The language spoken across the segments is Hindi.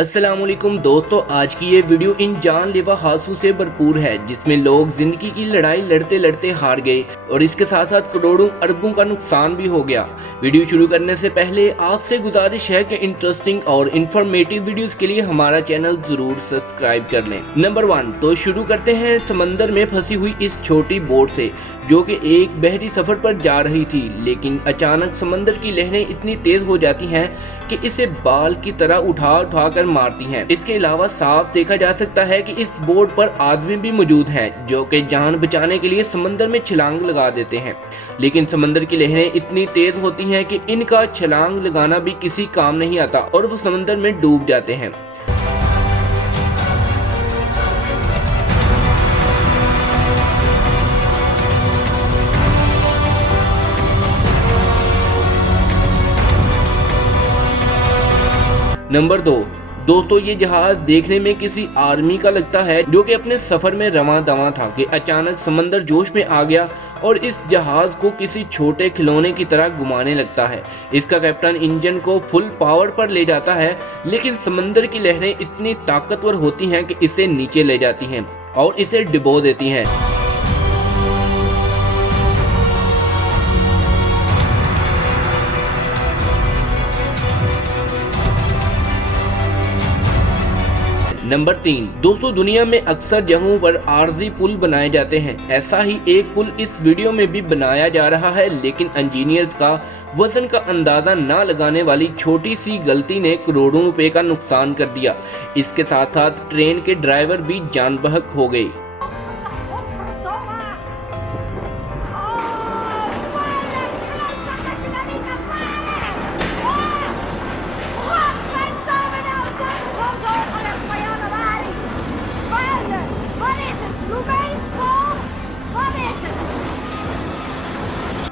अस्सलामुअलैकुम दोस्तों, आज की ये वीडियो इन जानलेवा हादसों से भरपूर है जिसमें लोग जिंदगी की लड़ाई लड़ते लड़ते हार गए और इसके साथ साथ करोड़ों अरबों का नुकसान भी हो गया। वीडियो शुरू करने से पहले आपसे गुजारिश है कि इंटरेस्टिंग और इंफॉर्मेटिव वीडियोस के लिए हमारा चैनल जरूर सब्सक्राइब कर लें। नंबर 1 तो शुरू करते हैं समंदर में फंसी हुई इस छोटी बोट से, जो कि एक बहरी सफर पर जा रही थी, लेकिन अचानक समंदर की लहरें इतनी तेज हो जाती हैं कि इसे बाल की तरह उठा कर मारती हैं। इसके अलावा साफ देखा जा सकता है कि इस बोट पर आदमी भी मौजूद हैं जो कि जान बचाने के लिए समंदर में छलांग लगा देते हैं, लेकिन समंदर की लहरें इतनी तेज होती हैं कि इनका छलांग लगाना भी किसी काम नहीं आता और वो समंदर में डूब जाते हैं। नंबर 2 दोस्तों, ये जहाज देखने में किसी आर्मी का लगता है जो कि अपने सफर में रवां दवां था कि अचानक समंदर जोश में आ गया और इस जहाज को किसी छोटे खिलौने की तरह घुमाने लगता है। इसका कैप्टन इंजन को फुल पावर पर ले जाता है, लेकिन समंदर की लहरें इतनी ताकतवर होती हैं कि इसे नीचे ले जाती हैं और इसे डुबो देती हैं। नंबर 3 दोस्तों, दुनिया में अक्सर जगहों पर आर्जी पुल बनाए जाते हैं। ऐसा ही एक पुल इस वीडियो में भी बनाया जा रहा है, लेकिन इंजीनियर्स का वजन का अंदाजा न लगाने वाली छोटी सी गलती ने करोड़ों रुपए का नुकसान कर दिया। इसके साथ साथ ट्रेन के ड्राइवर भी जान बहक हो गए।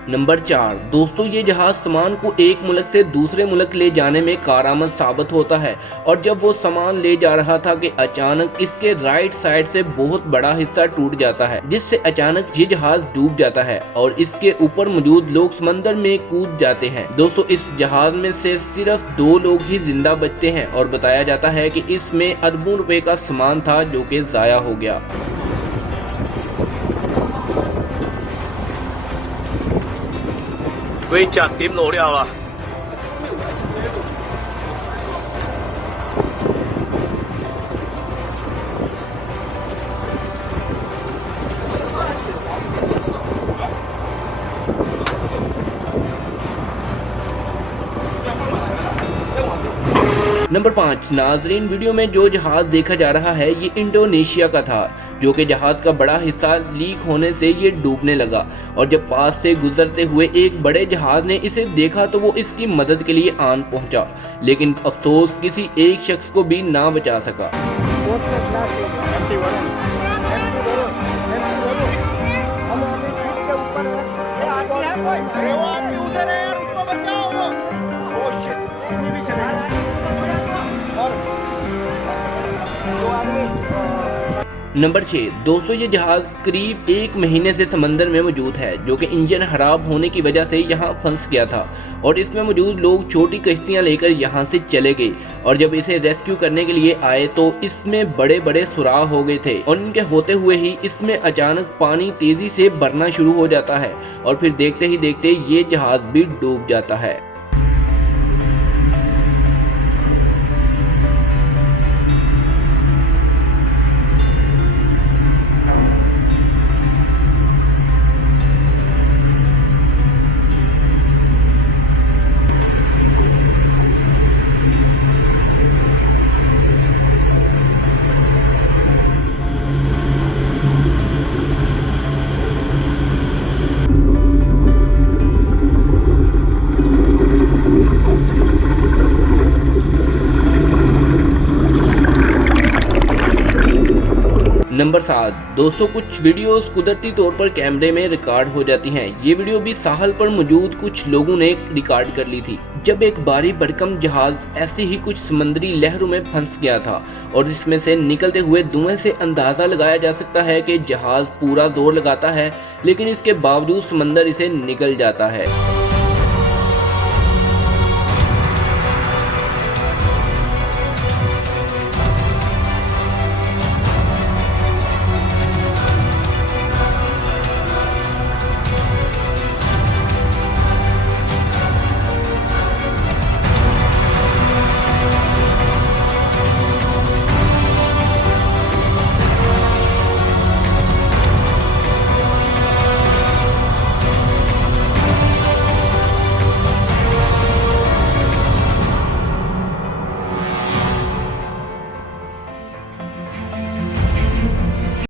नंबर 4 दोस्तों, ये जहाज सामान को एक मुल्क से दूसरे मुल्क ले जाने में कारआमद साबित होता है और जब वो सामान ले जा रहा था कि अचानक इसके राइट साइड से बहुत बड़ा हिस्सा टूट जाता है, जिससे अचानक ये जहाज डूब जाता है और इसके ऊपर मौजूद लोग समंदर में कूद जाते हैं। दोस्तों, इस जहाज में से सिर्फ 2 लोग ही जिंदा बचते हैं और बताया जाता है कि इसमें अरबों रुपए का सामान था जो कि जाया हो गया। quý chặt tím nổ掉了。नंबर 5 नाजरीन, वीडियो में जो जहाज देखा जा रहा है ये इंडोनेशिया का था, जो कि जहाज का बड़ा हिस्सा लीक होने से ये डूबने लगा और जब पास से गुजरते हुए एक बड़े जहाज ने इसे देखा तो वो इसकी मदद के लिए आन पहुंचा, लेकिन अफसोस किसी एक शख्स को भी ना बचा सका। नंबर 6 दोस्तों, ये जहाज करीब 1 महीने से समंदर में मौजूद है, जो कि इंजन खराब होने की वजह से यहाँ फंस गया था और इसमें मौजूद लोग छोटी कश्तियाँ लेकर यहाँ से चले गए और जब इसे रेस्क्यू करने के लिए आए तो इसमें बड़े बड़े सुराख हो गए थे और इनके होते हुए ही इसमें अचानक पानी तेजी से भरना शुरू हो जाता है और फिर देखते ही देखते ये जहाज भी डूब जाता है। नंबर 7 दोस्तों, कुछ वीडियोस कुदरती तौर पर कैमरे में रिकॉर्ड हो जाती हैं। ये वीडियो भी साहल पर मौजूद कुछ लोगों ने रिकॉर्ड कर ली थी, जब एक भारी भरकम जहाज ऐसे ही कुछ समुद्री लहरों में फंस गया था और इसमें से निकलते हुए धुएं से अंदाजा लगाया जा सकता है कि जहाज पूरा जोर लगाता है, लेकिन इसके बावजूद समंदर इसे निगल जाता है।